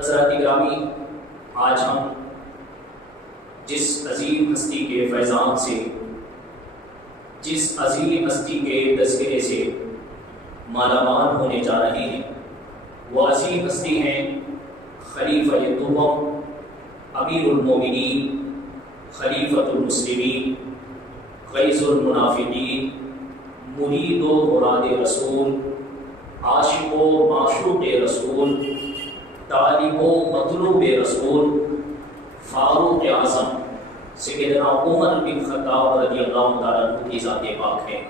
حضرات گرامی، آج ہم جس عظیم ہستی کے فیضان سے، جس عظیم ہستی کے تذکرے سے مالا مال ہونے جا رہے ہیں، وہ عظیم ہستی ہیں خلیفہ دوم، امیر المومنین، خلیفۃ المسلمین، غیث المنافقین، مرید و مراد رسول، عاشق و معشوق رسول، طالب و مطلوب رسول، فاروق اعظم سیدنا عمر بن خطاب رضی اللہ تعالیٰ عنہ کی ذات پاک ہے۔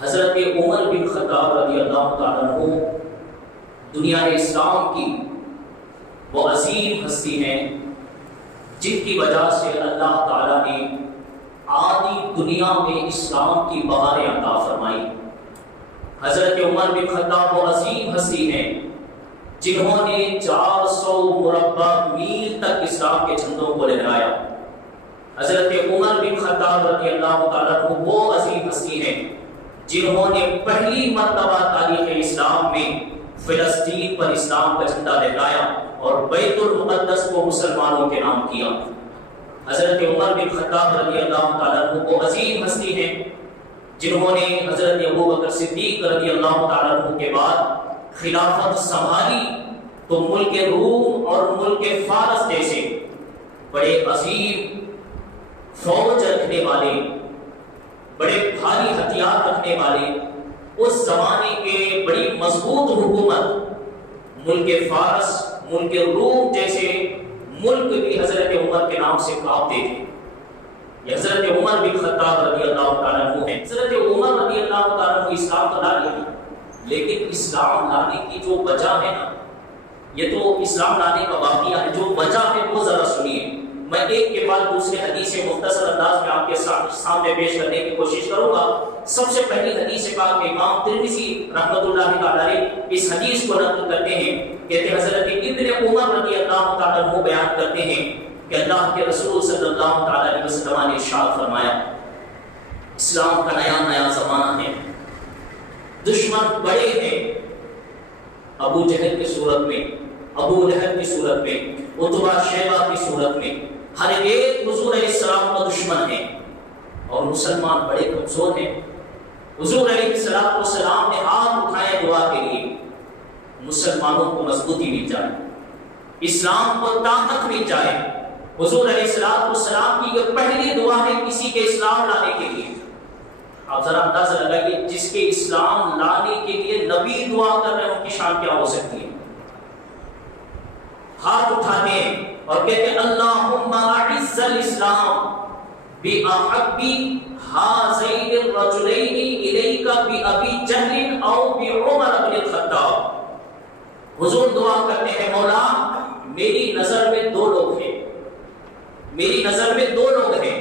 حضرت عمر بن خطاب رضی اللہ تعالیٰ عنہ دنیا اسلام کی وہ عظیم ہستی ہیں جن کی وجہ سے اللہ تعالیٰ نے آدھی دنیا میں اسلام کی بہاریں عطا فرمائی۔ حضرت عمر بن خطاب وہ عظیم ہستی ہیں جنہوں نے 400 مربع میل تک اسلام کے جھنڈوں کو لہرایا۔ حضرت عمر بن خطاب رضی اللہ تعالیٰ عنہ وہ عظیم ہستی ہیں جنہوں نے پہلی مرتبہ تاریخ اسلام میں فلسطین پر اسلام کا جھنڈا لہرایا اور بیت المقدس کو مسلمانوں کے نام کیا۔ حضرت عمر بن خطاب رضی اللہ تعالیٰ عنہ وہ عظیم ہستی ہیں جنہوں نے حضرت ابوبکر صدیق رضی اللہ تعالیٰ عنہ کے بعد خلافت سنبھالی تو ملک روم اور ملک فارس جیسے بڑے عظیم فوج رکھنے والے، بڑے بھاری ہتھیار رکھنے والے، اس زمانے کے بڑی مضبوط حکومت ملک فارس، ملک روم جیسے ملک بھی حضرت عمر کے نام سے کانپتے تھے۔ یہ حضرت عمر بن خطاب رضی اللہ تعالیٰ عنہ ہے۔ حضرت عمر رضی اللہ تعالیٰ عنہ اسلام تو لا لیا، لیکن اسلام لانے کی جو وجہ ہے نا، یہ تو اسلام لانے کا واقعہ ہے، جو وجہ ہے وہ ذرا سنیے۔ میں ایک کے بعد دوسرے حدیث مختصر انداز میں آپ کے سامنے پیش کرنے کی کوشش کروں گا۔ سب سے پہلی حدیث پاک میں امام ترمذی رحمۃ اللہ تعالی اس حدیث کو نقل کرتے ہیں، کہتے ہیں حضرت ابن عمر رضی اللہ تعالیٰ عنہ بیان کرتے ہیں کہ اللہ کے رسول صلی اللہ تعالی علیہ وسلم نے ارشاد فرمایا، اسلام کا نیا زمانہ ہے، دشمن بڑے ہیں، ابو جہل کی صورت میں، ابو لہب کی صورت میں، عتبہ شیبہ کی صورت میں، ہر ایک حضور علیہ السلام کا دشمن ہے، اور مسلمان بڑے کمزور ہیں۔ حضور علیہ السلام نے ہاتھ اٹھائے دعا کے لیے، مسلمانوں کو مضبوطی مل جائے، اسلام کو طاقت مل جائے۔ حضور علیہ السلام کی یہ پہلی دعا ہے کسی کے اسلام لانے کے لیے۔ آپ ذرا اندازہ لگائیے، جس کے اسلام لانے کے لیے نبی دعا کر رہے ہیں، ان کی شان کیا ہو سکتی ہے۔ ہاتھ اٹھاتے ہیں اور کہتے ہیں اللہم اعز الاسلام بأحب هذین الرجلین الیک بأبی جہل او بعمر بن الخطاب۔ حضور دعا کرتے ہیں، مولا میری نظر میں دو لوگ ہیں، میری نظر میں دو لوگ ہیں،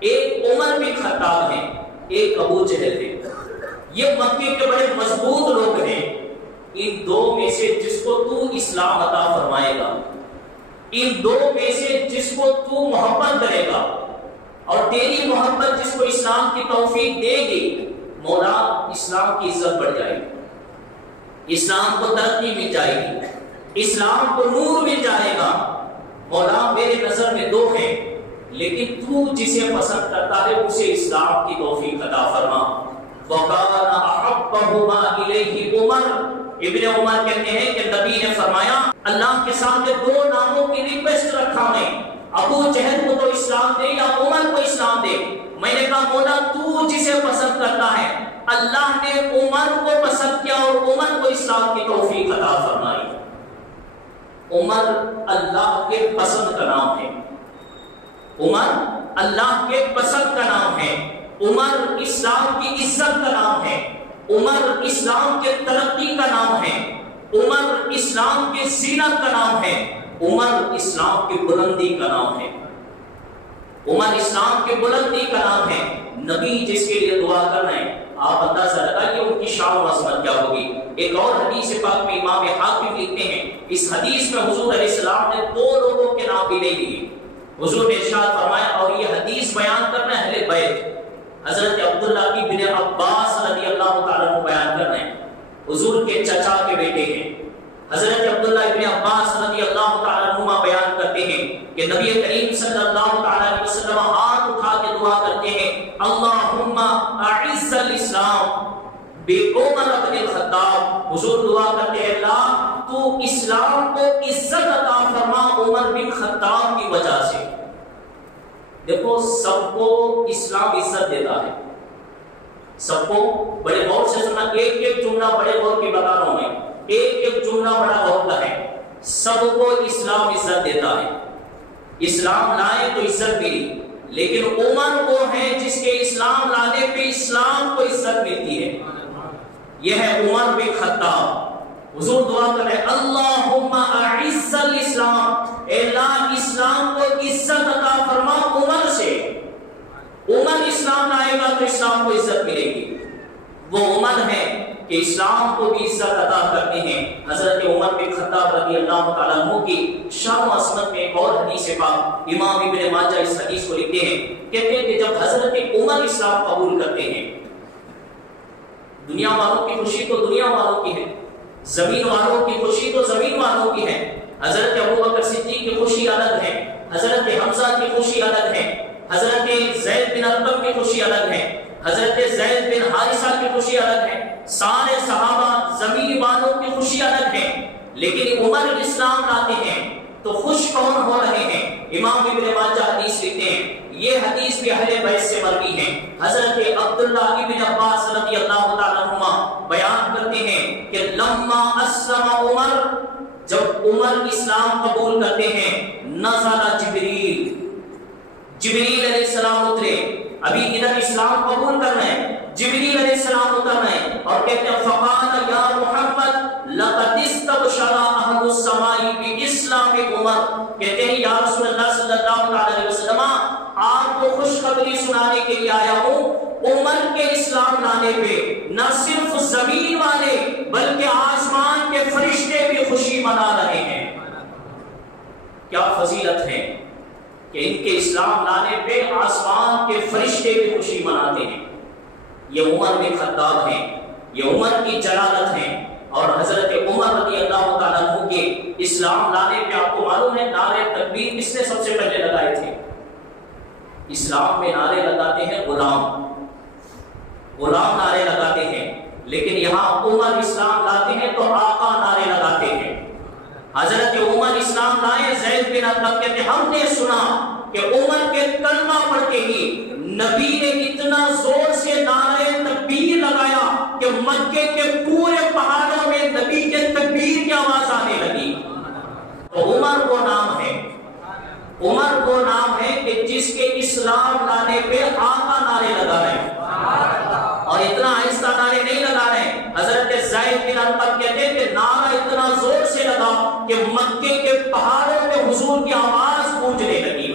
ایک عمر بن خطاب ہیں، ایک ابو جہل ہے، یہ مکے کے بڑے مضبوط لوگ ہیں، ان دو میں سے جس کو تو اسلام عطا فرمائے گا، ان دو میں سے جس کو تو محبت کرے گا اور تیری محبت جس کو اسلام کی توفیق دے گی، مولا اسلام کی عزت بڑھ جائے گی، اسلام کو ترقی مل جائے گی، اسلام کو نور مل جائے گا۔ مولا میرے نظر میں دو ہیں، لیکن تو جسے پسند کرتا ہے اسے اسلام کی توفیق عطا فرما۔ وَقَالَ أَحَبَّهُمَا إِلَيْهِ عُمَرُ۔ ابن عمر کہتے ہیں کہ نبی نے فرمایا، اللہ کے سامنے دو ناموں کی ریکویسٹ رکھا میں، ابو جہل کو تو اسلام دے یا عمر کو اسلام دے۔ میں نے کہا مولا تو جسے پسند کرتا ہے، اللہ نے عمر کو پسند کیا اور عمر کو اسلام کی توفیق عطا فرمائی۔ عمر اللہ کے پسند کا نام ہے، عمر اللہ کے پسند کا نام ہے، عمر اسلام کی عزت کا نام ہے، عمر اسلام کے ترقی کا نام ہے، عمر اسلام کے زینت کا نام ہے، عمر اسلام کی بلندی کا نام ہے، عمر اسلام کی بلندی کا نام ہے۔ نبی جس کے لیے دعا کر رہے ہیں، آپ اندازہ لگائیے ان کی شان و عظمت کیا ہوگی۔ ایک اور حدیث پاک میں امام حاکم لکھتے ہیں، اس حدیث میں حضور علیہ السلام نے دو لوگوں کے نام بھی نہیں لیے۔ حضور نے ارشاد فرمایا، اور یہ حدیث بیان کرنا اہل بیت حضرت عبداللہ ابن عباس رضی اللہ تعالیٰ عنہ بیان کر رہے ہیں، حضور کے چچا کے بیٹے ہیں، حضرت عبداللہ ابن عباس کہ نبی کریم صلی اللہ علیہ وسلم ہاتھ اٹھا کے دعا کرتے ہیں اللہم اعز الاسلام بعمر بن الخطاب. حضور دعا کرتے ہیں اللہ تو اسلام کو عزت عطا فرما عمر بن خطاب کی وجہ سے. دیکھو سب کو اسلام عزت دیتا ہے, سب کو. بڑے غور سے سننا, ایک ایک جملہ بڑے غور کی بتا رہا ہوں میں, ایک ایک جملہ بڑا غور کا ہے. سب کو اسلام عزت دیتا ہے, اسلام لائے تو عزت ملی, لیکن عمر وہ ہے جس کے اسلام لانے پہ اسلام کو عزت ملتی ہے. یہ ہے عمر بن خطاب. حضور دعا کر رہے اللہم اعز الاسلام, اے اللہ اسلام کو عزت عطا فرما عمر سے. عمر اسلام لائے گا تو اسلام کو عزت ملے گی. وہ عمر ہے کہ اسلام کو بھی عزت عطا کرتے ہیں. حضرت عمر بن خطاب رضی اللہ تعالیٰ عنہ کی شان و عظمت میں ایک اور حدیث پاک امام ابن ماجہ اس حدیث کو لکھتے ہیں, کہتے ہیں کہ جب حضرت عمر اسلام قبول کرتے ہیں, دنیا والوں کی خوشی تو دنیا والوں کی ہے, زمین والوں کی خوشی تو زمین والوں کی ہے. حضرت ابوبکر صدیق کی خوشی الگ ہے, حضرت حمزہ کی خوشی الگ ہے, حضرت زید بن ارقم کی خوشی الگ ہے, حضرت زید بن حارثہ کی خوشی الگ ہے, سارے صحابہ زمین والوں کی خوشی الگ ہے. لیکن عمر اسلام لاتے ہیں تو خوش کون ہو رہے ہیں؟ امام ابن ماجہ حدیث لکھتے ہیں, یہ حدیث بھی اہل بیت سے مروی ہے. حضرت عبداللہ ابن عباس رضی اللہ تعالیٰ عنہما بیان کرتے ہیں کہ لما اسلم عمر, جب عمر اسلام قبول کرتے ہیں, نزل جبریل, جبریل علیہ السلام اترے. ابھی ادھر اسلام قبول کر رہے ہیں, جبریل علیہ السلام اتر رہے ہیں اور کہتے ہیں فقال یا محمد لقد استبشر اہل السماء باسلام عمر. کہتے ہیں یا رسول اللہ صلی اللہ علیہ وسلم آپ کو خوشخبری سنانے کے لیے آیا ہوں, عمر کے اسلام لانے پہ نہ صرف زمین والے بلکہ آسمان کے فرشتے بھی خوشی منا رہے ہیں. کیا فضیلت ہے کہ ان کے اسلام لانے پہ آسمان کے فرشتے بھی خوشی مناتے ہیں. یہ عمر بن خطاب ہیں, یہ عمر کی جلالت ہے. اور حضرت عمر رضی اللہ تعالیٰ عنہ کے اسلام لانے پہ آپ کو معلوم ہے نعرے تکبیر کس نے سب سے پہلے لگائے تھے؟ اسلام میں نعرے لگاتے ہیں غلام, غلام نعرے لگاتے ہیں, لیکن یہاں عمر اسلام لاتے ہیں تو آقا نعرے لگاتے ہیں. حضرت عمر اسلام لائے, زید بن ارقم کہتے ہیں ہم نے سنا کہ عمر کے کلمہ پڑھتے ہی نبی نے اتنا زور سے نعرے تکبیر لگایا کہ مکے کے پورے پہاڑوں میں نبی کے تکبیر کی آواز آنے لگی. تو عمر وہ نام ہے, عمر وہ نام ہے کہ جس کے اسلام لانے پہ آقا نعرے لگا رہے ہیں, اور اتنا آہستہ نعرے نہیں لگا رہے ہیں. حضرت زید بن ارقم کہتے ہیں کہ نعرہ اتنا زور سے لگا کہ مکے کے پہاڑوں میں حضور کی آواز گونجنے لگی.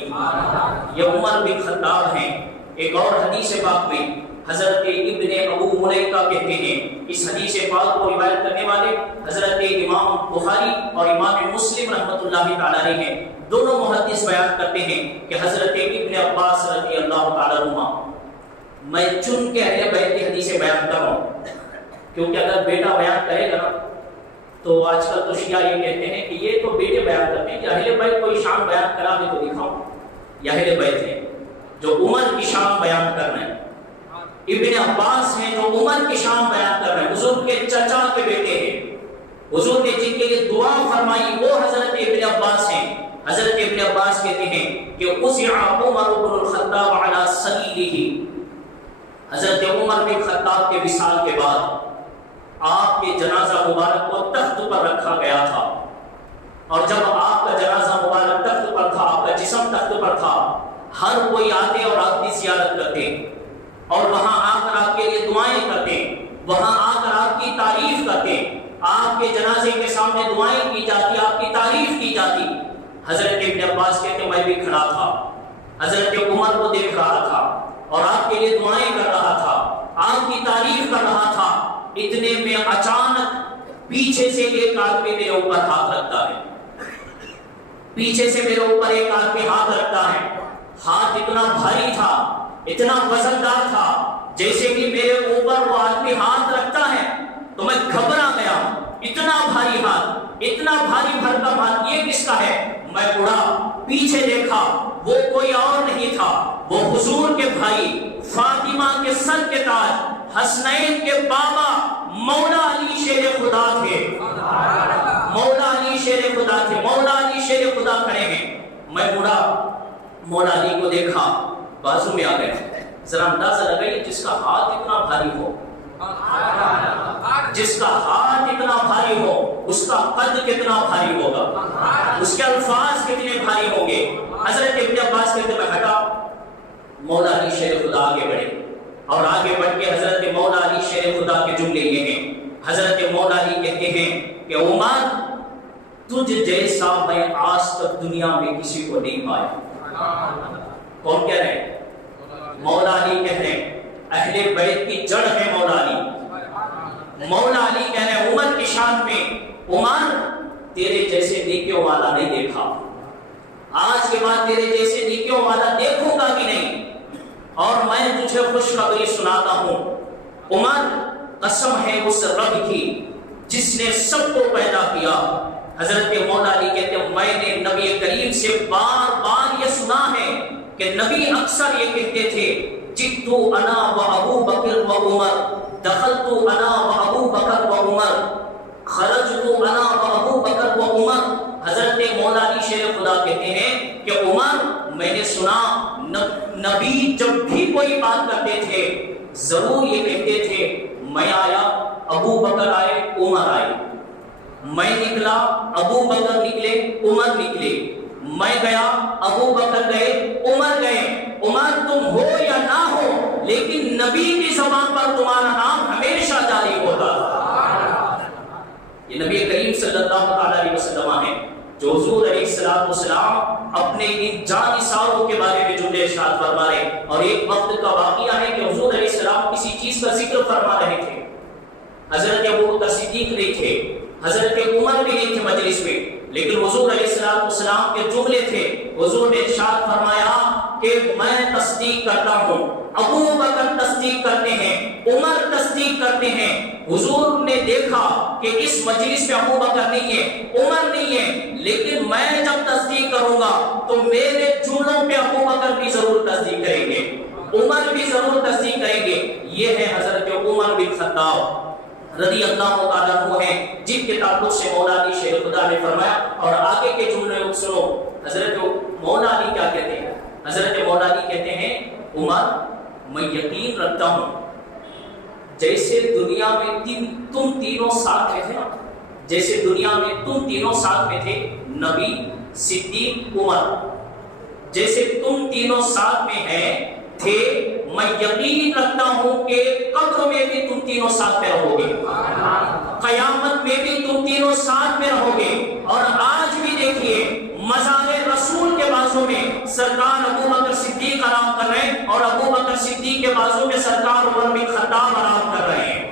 یہ عمر بن خطاب ہیں. ایک اور حدیث پاک میں حضرت ابن ابو ملیکہ کہتے ہیں, اس حدیث پاک کو روایت کرنے والے حضرت امام بخاری اور امام مسلم رحمۃ اللہ تعالیٰ علیہ ہیں. دونوں محدث بیان کرتے ہیں کہ حضرت ابن عباس رضی اللہ تعالیٰ عنہ, میں چن کے اہل بیت کی حدیثیں بیان کر رہا ہوں کیونکہ اگر بیٹا بیان کرے گا تو آج کل تو شیعہ یہ کہتے ہیں کہ یہ تو بیٹے بیان کرتے ہیں کہ اہل بیت کوئی شان بیان کرا دے تو دکھاؤ. یہ اہل بیت ہے جو عمر کی شان بیان کر رہے ہیں, ابن عباس ہیں جو عمر کی شان بیان کر رہے ہیں, حضور کے چچا کے بیٹے ہیں. حضور نے جن کے لیے دعا فرمائی وہ حضرت ابن عباس ہیں. حضرت ابن عباس کہتے ہیں کہ اسع عمر بن الخطاب علی سریرہ, حضرت عمر بن خطاب کے وصال کے بعد آپ کے جنازہ مبارک کو تخت پر رکھا گیا تھا, اور جب آپ کا جنازہ مبارک تخت پر تھا, آپ کا جسم تخت پر تھا, ہر کوئی آتے اور آپ کی زیارت کرتے اور وہاں آ کر آپ کے لیے دعائیں کرتے, وہاں آ کر آپ کی تعریف کرتے, آپ کے جنازے کے سامنے دعائیں کی جاتی, آپ کی تعریف کی جاتی. حضرت ابن عباس کہتے میں بھی کھڑا تھا, حضرت عمر کو دیکھ رہا تھا اور آپ کے لیے دعائیں کر رہا تھا, آپ کی تعریف کر رہا تھا. اتنے میں اچانک پیچھے سے ایک آدمی میرے اوپر ہاتھ رکھتا ہے, پیچھے سے میرے اوپر ایک آدمی ہاتھ رکھتا ہے. ہاتھ اتنا بھاری تھا, اتنا وزندار تھا, جیسے کہ میرے اوپر وہ آدمی ہاتھ رکھتا ہے تو میں گھبرا گیا. اتنا بھاری ہاتھ, اتنا بھاری بھرکم ہاتھ, یہ کس کا ہے؟ میں مڑا، پیچھے دیکھا، وہ کوئی اور نہیں تھا، وہ حضور کے بھائی فاطمہ کے سر کے تاج حسنین کے بابا مولا علی شیر خدا تھے۔ مولا علی شیر خدا تھے، مولا علی شیر خدا کھڑے ہیں۔ میں مڑا، مولا علی کو دیکھا، بازو میں آ گئے۔ ذرا اندازہ لگائیے، جس کا ہاتھ اتنا بھاری ہو، جس کا ہاتھ اتنا بھاری ہو، اس کا قد کتنا بھاری ہوگا، اس کے الفاظ کتنے بھاری ہوں گے۔ حضرت ابن عباس کہتے میں ہٹا، مولا علی شیر خدا آگے بڑھے، اور آگے بڑھ کے حضرت مولا علی شیر خدا کے جملے یہ ہیں۔ حضرت مولا علی کہتے ہیں کہ عمر، تجھ جیسا میں آج تک دنیا میں کسی کو نہیں پایا۔ کون کہہ رہے ہیں؟ مولا علی کہہ رہے ہیں، اہل بیت کی جڑ ہے مولا علی۔ مولا علی کہہ رہے ہیں عمر کی شان میں، عمر تیرے جیسے نیکیوں والا نہیں دیکھا، آج کے بعد تیرے جیسے نیکیوں والا دیکھوں گا کہ نہیں، اور میں تجھے خوشخبری سناتا ہوں، عمر قسم ہے اس رب کی جس نے سب کو پیدا کیا۔ حضرت مولا علی کہتے ہیں میں نے نبی کریم سے بار بار یہ سنا ہے کہ نبی اکثر یہ کہتے تھے، جئتو انا و ابو بکر و عمر، دخلتو انا و ابو بکر و عمر، خرجتو انا و ابو بکر و عمر۔ حضرت مولا علی شیر خدا کہتے ہیں کہ عمر، میں نے سنا نبی جب بھی کوئی بات کرتے تھے ضرور یہ کہتے تھے میں آیا، ابو بکر آئے، عمر آئے، میں نکلا، ابو بکر نکلے، عمر نکلے، میں گیا، ابو بکر گئے، عمر گئے۔ عمر تم ہو یا نہ ہو، لیکن نبی کی زبان پر تمہارا نام ہمیشہ جاری ہوتا۔ یہ نبی کریم صلی اللہ علیہ وسلم ہیں جو حضور علیہ السلام اپنے ان جان نثاروں کے بارے میں جملے ارشاد فرما رہے ہیں۔ اور ایک وقت کا واقعہ ہے کہ حضور علیہ السلام کسی چیز کا ذکر فرما رہے تھے، حضرت ابو بکر صدیق نہیں تھے، حضرت عمر بھی نہیں تھے مجلس میں، لیکن حضور علیہ السلام کے جملے تھے۔ حضور نے ارشاد فرمایا کہ میں تصدیق کرتا ہوں، ابو بکر تصدیق کرتے ہیں، عمر تصدیق کرتے ہیں۔ حضور نے دیکھا کہ اس مجلس میں ابو بکر نہیں ہے، عمر نہیں ہے، لیکن میں جب تصدیق کروں گا تو میرے جملوں پہ ابو بکر بھی ضرور تصدیق کریں گے، عمر بھی ضرور تصدیق کریں گے۔ یہ ہے حضرت عمر بن خطاب رضی اللہ تعالیٰ عنہ ہیں، جن کے تعلق سے مولا علی شیر خدا نے فرمایا۔ اور آگے کے جملے سنو، حضرت مولا علی کیا کہتے ہیں؟ حضرت مولا علی کہتے ہیں عمر، میں یقین رکھتا ہوں جیسے دنیا میں تم تینوں ساتھ میں تھے نا، جیسے دنیا میں تم تینوں ساتھ میں تھے، نبی، صدیق، عمر، جیسے تم تینوں ساتھ میں ہیں تھے، میں یقین رکھتا ہوں کہ قبر میں بھی تم تینوں ساتھ میں رہو گے، قیامت میں بھی تم تینوں ساتھ میں رہو گے۔ اور آج بھی دیکھیے مزار رسول کے بازو میں سرکار ابو بکر صدیق آرام کر رہے ہیں، اور ابو بکر صدیق کے بازو میں سرکار عمر بن خطاب آرام کر رہے ہیں۔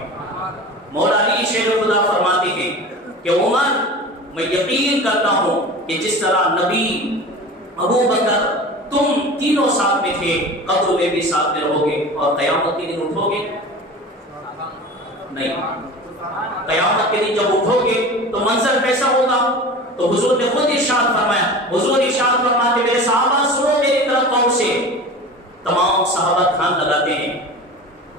مولا علی شیر خدا فرماتے ہیں کہ عمر، میں یقین کرتا ہوں کہ جس طرح نبی، ابو بکر، تم تینوں ساتھ میں تھے، قبر میں بھی ساتھ میں رہو گے، اور قیامت کے دن اٹھو گے نہیں، قیامت کے دن جب اٹھو گے تو منظر کیسا ہوگا؟ تو حضور نے خود ارشاد فرمایا، حضور ارشاد فرماتے میرے صحابہ سنو میری طرف غور سے۔ تمام صحابہ کان لگاتے ہیں،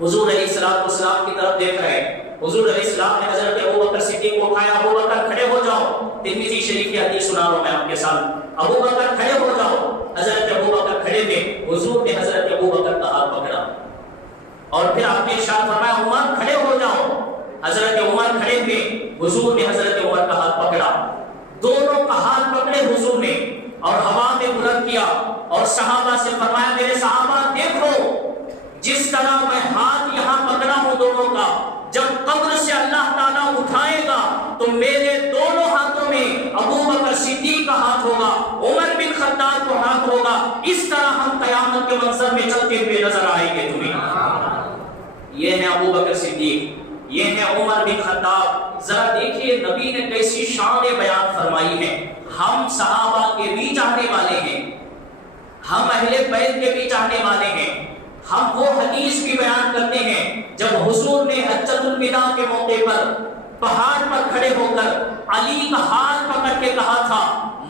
حضور علیہ السلام کی طرف دیکھ رہے ہیں۔ حضور علیہ السلام نے حضرت ابو بکر صدیق کو کہا ابو بکر کھڑے ہو جاؤ، ترمذی شریف کی حدیث سنا رہا ہوں میں آپ کے ساتھ، ابو بکر کھڑے ہو جاؤ۔ حضرت ابو بکر کھڑے تھے، حضور نے حضرت ابو بکر کا ہاتھ پکڑا، اور پھر آپ نے ارشاد فرمایا عمر کھڑے ہو جاؤ۔ حضرت عمر کھڑے تھے، حضور نے حضرت عمر کا ہاتھ پکڑا، دونوں کا ہاتھ پکڑے حضور نے اور ہوا میں بلند کیا، اور صحابہ سے فرمایا میرے صحابہ دیکھو جس طرح میں ہاتھ یہاں پکڑا ہوں دونوں کا، جب قبر سے اللہ تعالیٰ اٹھائے گا تو میرے دونوں ہاتھوں میں ابو بکر صدیق کا ہاتھ ہوگا، عمر بن خطاب کا ہاتھ ہوگا، اس طرح ہم قیامت کے منظر میں چلتے ہوئے نظر آئیں گے تمہیں۔ یہ ہے ابو بکر صدیق، یہ ہے عمر بن خطاب۔ ذرا دیکھیے نبی نے کیسی شان بیان فرمائی ہے۔ ہم صحابہ کے بھی چاہنے والے ہیں، ہم اہل بیت کے بھی چاہنے والے ہیں۔ ہم وہ حدیث بھی بیان کرتے ہیں جب حضور نے حجۃ الوداع کے موقع پر پہاڑ پر کھڑے ہو کر علی کا ہاتھ پکڑ کے کہا تھا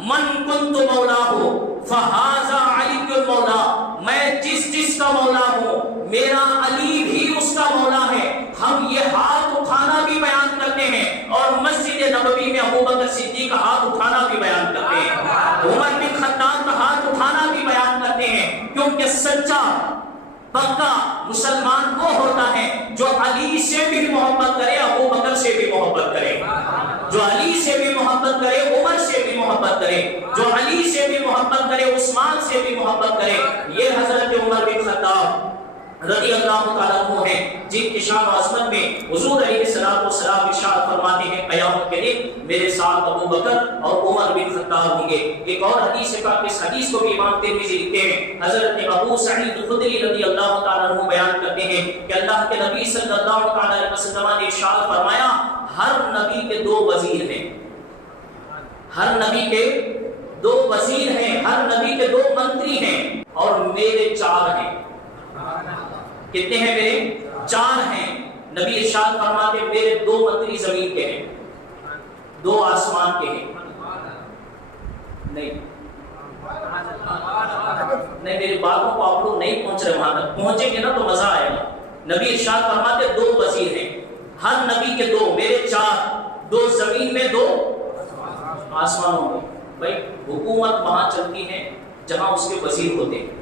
من کنت مولا ہو فہذا علی المولا، میں جس کا مولا ہوں میرا علی بھی اس کا مولا ہے۔ ہم یہ ہاتھ اٹھانا بھی بیان کرتے ہیں اور مسجد نبوی میں ابوبکر صدیق کا ہاتھ اٹھانا بھی بیان کرتے ہیں، عمر بن خطاب کا ہاتھ اٹھانا بھی بیان کرتے ہیں، کیونکہ سچا پکا مسلمان وہ ہوتا ہے جو علی سے بھی محبت کرے، ابوبکر سے بھی محبت کرے، جو علی سے بھی محبت کرے، عمر سے بھی محبت کرے، جو علی سے بھی محبت کرے، عثمان سے بھی محبت کرے۔ یہ حضرت عمر بن خطاب رضی اللہ تعالیٰ عنہ ہیں، جن کی شان و عظمت میں حضور علیہ الصلوۃ والسلام ارشاد فرماتے ہیں قیامت کے دن میرے ساتھ ابو بکر اور عمر بن خطاب ہوں گے۔ ایک اور حدیث پاک، اس حدیث کو بھی امام ترمذی لکھتے ہیں، حضرت ابو سعید خدری رضی اللہ تعالیٰ عنہ بیان کرتے ہیں کہ اللہ کے نبی صلی اللہ تعالیٰ علیہ وسلم نے ارشاد فرمایا ہر نبی کے دو وزیر ہیں، ہر نبی کے دو وزیر ہیں، ہر نبی کے دو منتری ہیں، اور میرے چار ہیں۔ کتنے ہیں؟ میرے چار ہیں۔ نبی ارشاد فرماتے میرے دو منتری زمین کے ہیں، دو آسمان کے ہیں۔ نہیں میری باتوں کو آپ لوگ نہیں پہنچ رہے، وہاں تک پہنچیں گے نا تو مزہ آئے گا۔ نبی ارشاد فرماتے دو وزیر ہیں، ہر نبی کے دو، میرے چار، دو زمین میں دو آسمانوں میں۔ بھائی حکومت وہاں چلتی ہے جہاں اس کے وزیر ہوتے ہیں۔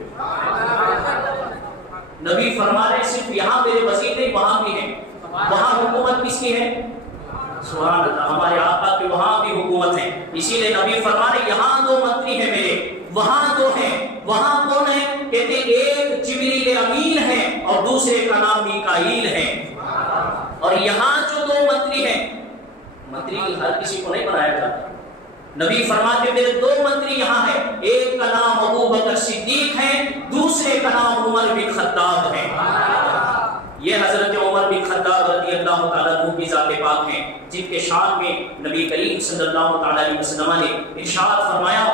نبی فرما رہے صرف یہاں میرے وزیر نہیں، وہاں بھی ہیں۔ وہاں حکومت کس کی ہے؟ سبحان اللہ، ہمارے آقا کے وہاں بھی حکومت ہے۔ اسی لیے نبی فرما رہے یہاں دو منتری ہیں میرے، وہاں دو ہیں۔ وہاں کون ہیں؟ کہتے ایک جبریل امین ہے اور دوسرے کا نام میکائیل ہے۔ اور یہاں جو دو منتری ہیں، منتری ہر کسی کو نہیں بنایا جاتا، نبی فرماتے میرے دو منتری یہاں ہیں، ایک کا نام ابو بکر صدیق ہے، دوسرے کا نام عمر بن خطاب ہے۔ یہ حضرت عمر بن خطاب رضی اللہ تعالیٰ عنہ کی ذات پاک ہیں، جن کے شان میں نبی کریم صلی اللہ تعالیٰ علیہ وسلم نے ارشاد فرمایا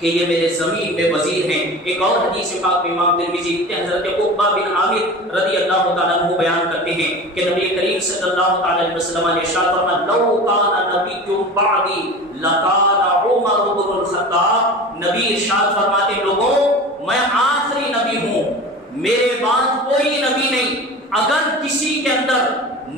کہ یہ میرے زمین میں وزیر ہیں۔ ایک اور حدیث پاک میں امام ترمذی لکھتے ہیں، حضرت عقبہ بن عامر رضی اللہ تعالیٰ عنہ بیان کرتے ہیں کہ نبی کریم صلی اللہ تعالیٰ علیہ وسلم نے ارشاد فرمایا لو کان نبی بعدی لکان عمر بن الخطاب۔ نبی ارشاد فرماتے لوگوں میں آخری نبی ہوں، میرے بعد کوئی نبی نہیں۔ اگر کسی کے اندر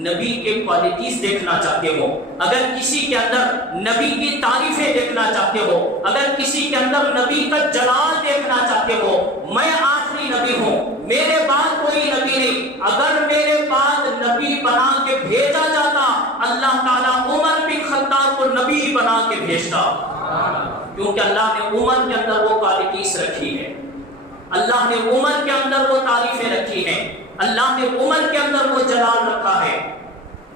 نبی کے کوالٹیز دیکھنا چاہتے ہو، اگر کسی کے اندر نبی کی تعریفیں دیکھنا چاہتے ہو، اگر کسی کے اندر نبی کا جلال دیکھنا چاہتے ہو، میں آخری نبی ہوں، میرے بعد کوئی نبی نہیں۔ اگر میرے بعد نبی بنا کے بھیجا جاتا، اللہ تعالیٰ عمر بن خطاب کو نبی بنا کے بھیجتا، کیونکہ اللہ نے عمر کے اندر وہ کوالٹیز رکھی ہے، اللہ نے عمر کے اندر وہ تعریفیں رکھی ہیں، اللہ نے عمر کے اندر وہ جلال رکھا ہے،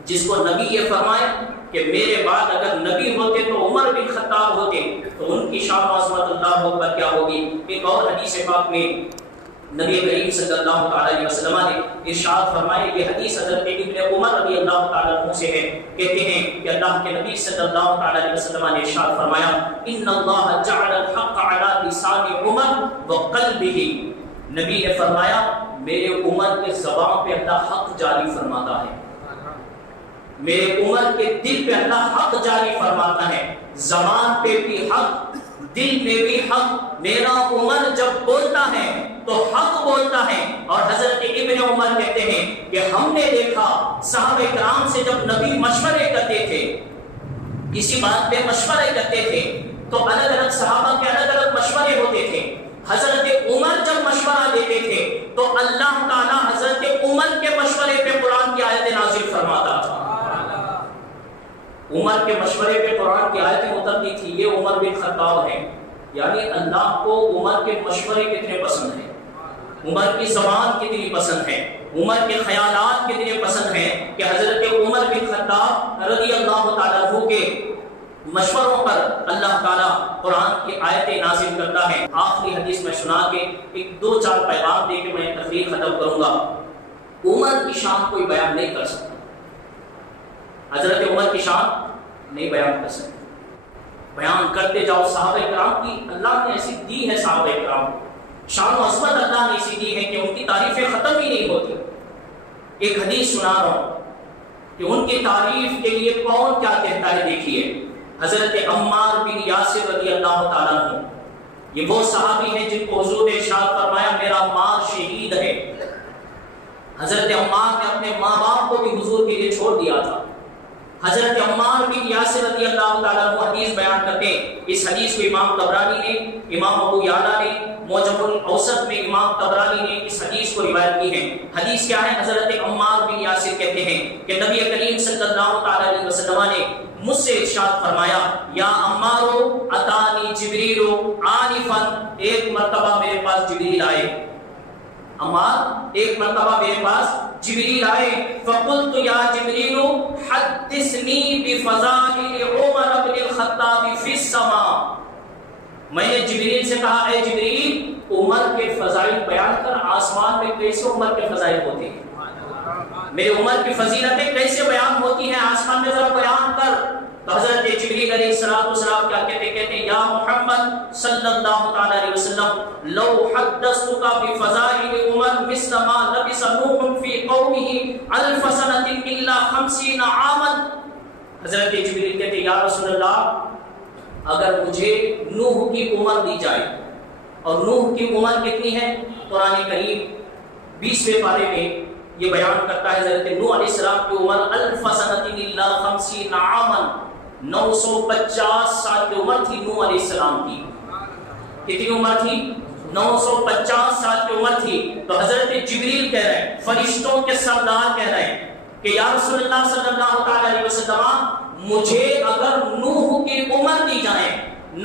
جس کو نبی یہ فرمائے کہ میرے بعد اگر نبی ہوتے تو عمر بن خطاب ہوتے، تو ان کی شان و عظمت اللہ اکبر کیا ہوگی۔ ایک اور حدیث پاک میں نبی کریم صلی اللہ تعالیٰ علیہ وسلم نے ارشاد فرمائے، یہ حدیث حضرت ابن عمر رضی اللہ تعالیٰ عنہ سے ہے، کہتے ہیں کہ اللہ کے نبی صلی اللہ تعالیٰ علیہ وسلم نے ارشاد فرمایا ان اللہ جعل الحق علی لسان عمر وقلبہ۔ نبی نے فرمایا میرے عمر کے زبان پہ اللہ حق جاری فرماتا ہے، میرے عمر کے دل پہ اللہ حق جاری فرماتا ہے، زبان پہ بھی حق، دل میں بھی حق۔ میرا عمر جب بولتا ہے تو حق بولتا ہے۔ اور حضرت ابن عمر کہتے ہیں کہ ہم نے دیکھا صحابہ کرام سے جب نبی مشورے کرتے تھے، کسی بات پہ مشورے کرتے تھے، تو الگ الگ صحابہ کے الگ الگ مشورے ہوتے تھے۔ حضرت عمر جب مشورہ دیتے تھے تو اللہ تعالیٰ حضرت عمر کے مشورے پہ قرآن کی آیتیں نازل فرماتا تھا۔ عمر کے مشورے پہ قرآن کی آیتیں اترتی تھی۔ یہ عمر بن خطاب ہے، یعنی اللہ کو عمر کے مشورے کتنے پسند ہیں، عمر کی زبان کتنی پسند ہے، عمر کے خیالات کتنے پسند ہیں کہ حضرت عمر بن خطاب رضی اللہ تعالیٰ عنہ کے مشوروں پر اللہ تعالیٰ قرآن کی آیتیں نازل کرتا ہے۔ آخری حدیث میں سنا کے ایک دو چار پیغام دے کے میں تقریر ختم کروں گا۔ عمر کی شان کوئی بیان نہیں کر سکتا، حضرت عمر کی شان نہیں بیان کر سکتے، بیان کرتے جاؤ صحابہ کرام کی اللہ نے ایسی دی ہے، صحابہ کرام شان و عظمت اللہ نے ایسی دی ہے کہ ان کی تعریفیں ختم ہی نہیں ہوتی۔ ایک حدیث سنا رہا ہوں کہ ان کی تعریف کے لیے کون کیا کہتا ہے، دیکھیے حضرت عمار بن یاسر رضی اللہ تعالیٰ عنہ، یہ وہ صحابی ہیں جن کو حضور نے ارشاد فرمایا میرا عمار شہید ہے۔ حضرت عمار نے اپنے ماں باپ کو بھی حضور کے لیے چھوڑ دیا تھا۔ حضرت عمار بن یاسر رضی اللہ تعالیٰ عنہ حدیث بیان کرتے ہیں، اس حدیث کو امام طبرانی نے، امام ابو یعلا نے معجم الاوسط میں امام طبرانی نے اس حدیث کو روایت کی ہے۔ حدیث کیا ہے؟ حضرت عمار بن یاسر کہتے ہیں کہ نبی کریم صلی اللہ تعالیٰ علیہ وسلم نے مجھ سے ارشاد فرمایا یا عمارو اتانی جبریل آنفا، ایک مرتبہ میرے پاس جبریل آئے، عمار ایک مرتبہ میرے پاس جبریل آئے، فقلت یا جبریل حدثنی بفضائل عمر بن الخطاب فی السماء، میں نے جبریل سے کہا اے جبریل عمر کے فضائل بیان کر، آسمان میں کیسے عمر کے فضائل ہوتے ہیں، میرے عمر کی فضیلتیں کیسے بیان ہوتی ہیں، آسمان میں ذرا بیان کر۔ تو حضرت جبریل علیہ السلام کیا کہتے ہیں یا محمد صلی اللہ تعالی علیہ وسلم لو حدثتک بفضائل عمر مثل ما لبث نوح فی قومه 1000 سنة الا 50 عاما، حضرت جبریل کہتے ہیں یا رسول اللہ اگر مجھے نوح کی عمر دی جائے، اور نوح کی عمر کتنی ہے؟ قرآن کریم 20ویں پارے میں یہ بیان کرتا ہے حضرت نوح علیہ السلام کی عمر 1000 سنة الا 50 عاما، 950 سال کی عمر تھی نوح علیہ السلام کی۔ کتنی عمر تھی؟ 950 سال کی عمر تھی۔ تو حضرت جبریل کہہ رہے ہیں، فرشتوں کے سردار کہہ رہے ہیں کہ یا رسول اللہ صلی اللہ تعالی علیہ وسلم مجھے اگر نوح کی عمر دی جائے،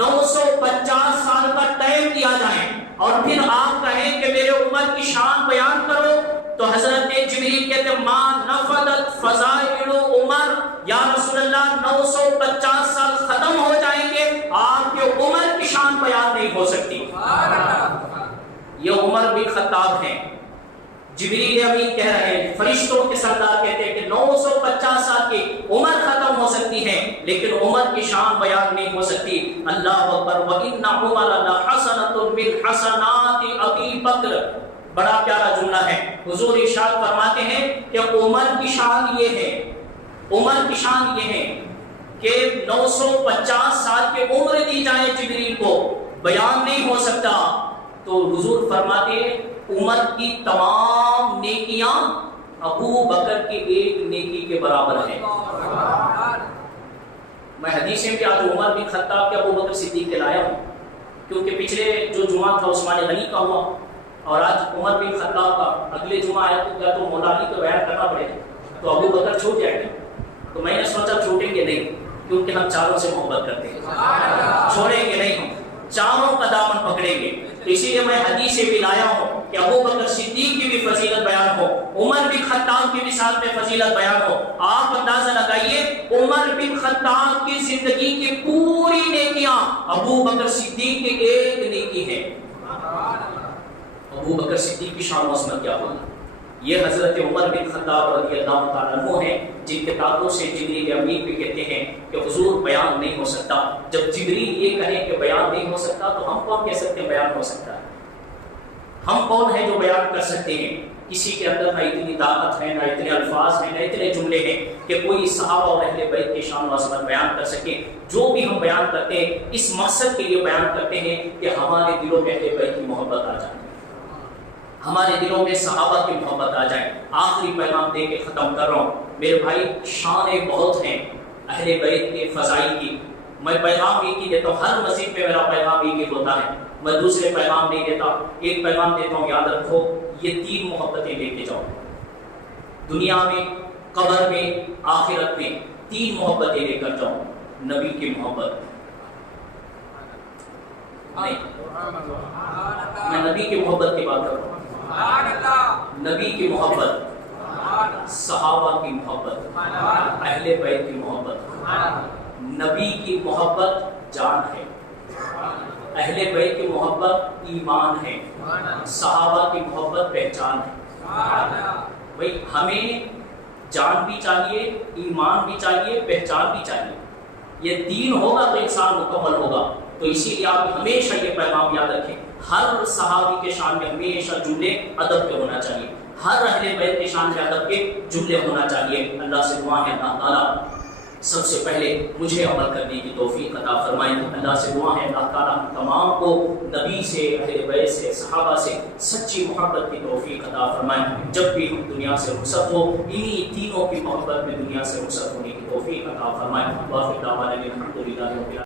950 سال کا ٹائم دیا جائے، اور پھر آپ کہیں کہ میرے عمر کی شان بیان کرو، تو حضرت جبریل کہتے ہیں ما نفدت فضائل عمر، یا رسول اللہ 950 سال ختم ہو جائیں گے، آپ کے عمر کی شان بیان نہیں ہو سکتی۔ یہ عمر بن خطاب ہیں، جبریل امین کہہ رہے ہیں، فرشتوں کے سردار کہتے ہیں کہ 950 سال کی عمر ختم ہو سکتی ہے لیکن عمر کی شان بیان نہیں ہو سکتی۔ اللہ اکبر، وَإِنَّ عُمَرَ لَحَسَنَةٌ مِّنْ حَسَنَاتِ أَبِي بَكْرٍ، بڑا پیارا جملہ ہے۔ حضور ارشاد فرماتے ہیں کہ عمر کی شان یہ ہے، عمر کی شان یہ ہے کہ 950 سال کی عمر دی جائے جبریل کو، بیان نہیں ہو سکتا۔ تو حضور فرماتے ہیں عمر کی تمام نیکیاں ابو بکر کی ایک نیکی کے برابر ہیں۔ میں حدیثیں بھی آج عمر بن خطاب کے ابو بکر صدیق کے لایا ہوں، کیونکہ پچھلے جو جمعہ تھا عثمان غنی کا ہوا، اور آج عمر بن خطاب کا، اگلے جمعہ آیا تو مولا علی کو بیان کرنا پڑے گا، تو ابو بکر چھوٹ جائے گا۔ تو میں نے سوچا چھوٹیں گے نہیں، کیونکہ ہم چاروں سے محبت کرتے ہیں، چھوڑیں گے نہیں، ہم چاروں کا دامن پکڑیں گے۔ تو اسی لیے میں حدیث بھی لایا ہوں کہ ابو بکر صدیق کی بھی فضیلت بیان ہو، عمر بن خطاب کی بھی ساتھ میں فضیلت بیان ہو۔ آپ اندازہ لگائیے عمر بن خطاب کی زندگی کی پوری نیکیاں ابو بکر صدیق کی ایک نیکی ہے۔ ابو بکر صدیق کی شان و عظمت کیا ہوگی؟ یہ حضرت عمر بن خطاب رضی اللہ تعالیٰ عنہ ہیں جن کے تعلق سے جبریل امین بھی کہتے ہیں کہ حضور بیان نہیں ہو سکتا۔ جب جبریل یہ کہے کہ بیان نہیں ہو سکتا تو ہم کون کہہ سکتے ہیں بیان ہو سکتا ہے؟ ہم کون ہیں جو بیان کر سکتے ہیں؟ کسی کے اندر نہ اتنی طاقت ہے، نہ اتنے الفاظ ہیں، نہ اتنے جملے ہیں کہ کوئی صحابہ اور اہل بیت کی شان و عظمت بیان کر سکے۔ جو بھی ہم بیان کرتے ہیں اس مقصد کے لیے بیان کرتے ہیں کہ ہمارے دلوں میں اہل بیت کی محبت آ جائے، ہمارے دلوں میں صحابہ کی محبت آ جائے۔ آخری پیغام دے کے ختم کر رہا ہوں میرے بھائی، شانیں بہت ہیں اہل بیت کے فضائل کی۔ میں پیغام ایک ہی دیتا ہوں، ہر مسجد پہ میرا پیغام ایک ہی ہوتا ہے، میں دوسرے پیغام نہیں دیتا۔ ایک پیغام دیتا ہوں، یاد رکھو یہ 3 محبتیں لے کے جاؤ، دنیا میں، قبر میں، آخرت میں 3 محبتیں لے کر جاؤ۔ نبی کی محبت، نہیں میں نبی کی محبت کی بات کر رہا ہوں، نبی کی محبت، صحابہ کی محبت، اہل بیت کی محبت۔ نبی کی محبت جان ہے، اہل بیت کی محبت ایمان ہے، صحابہ کی محبت پہچان ہے۔ بھائی ہمیں جان بھی چاہیے، ایمان بھی چاہیے، پہچان بھی چاہیے، یہ 3 ہوگا تو انسان مکمل ہوگا۔ تو اسی لیے آپ ہمیشہ یہ پیغام یاد رکھیں، ہر صحابی کے شان میں ہمیشہ جملے ادب کے ہونا چاہیے، ہر اہل بیت کے شان میں ادب کے جملے ہونا چاہیے۔ اللہ سے دعا ہے اللہ تعالیٰ سب سے پہلے مجھے عمل کرنے کی توفیق عطا فرمائیں۔ اللہ سے دعا ہے اللہ تعالیٰ تمام کو نبی سے، اہل بیت سے، صحابہ سے سچی محبت کی توفیق عطا فرمائیں۔ جب بھی ہم دنیا سے رخصت ہو انہی تینوں کی محبت میں دنیا سے رخصت ہونے کی توفیق عطا فرمائیں۔ واخر دعوانا الحمدللہ رب العالمین۔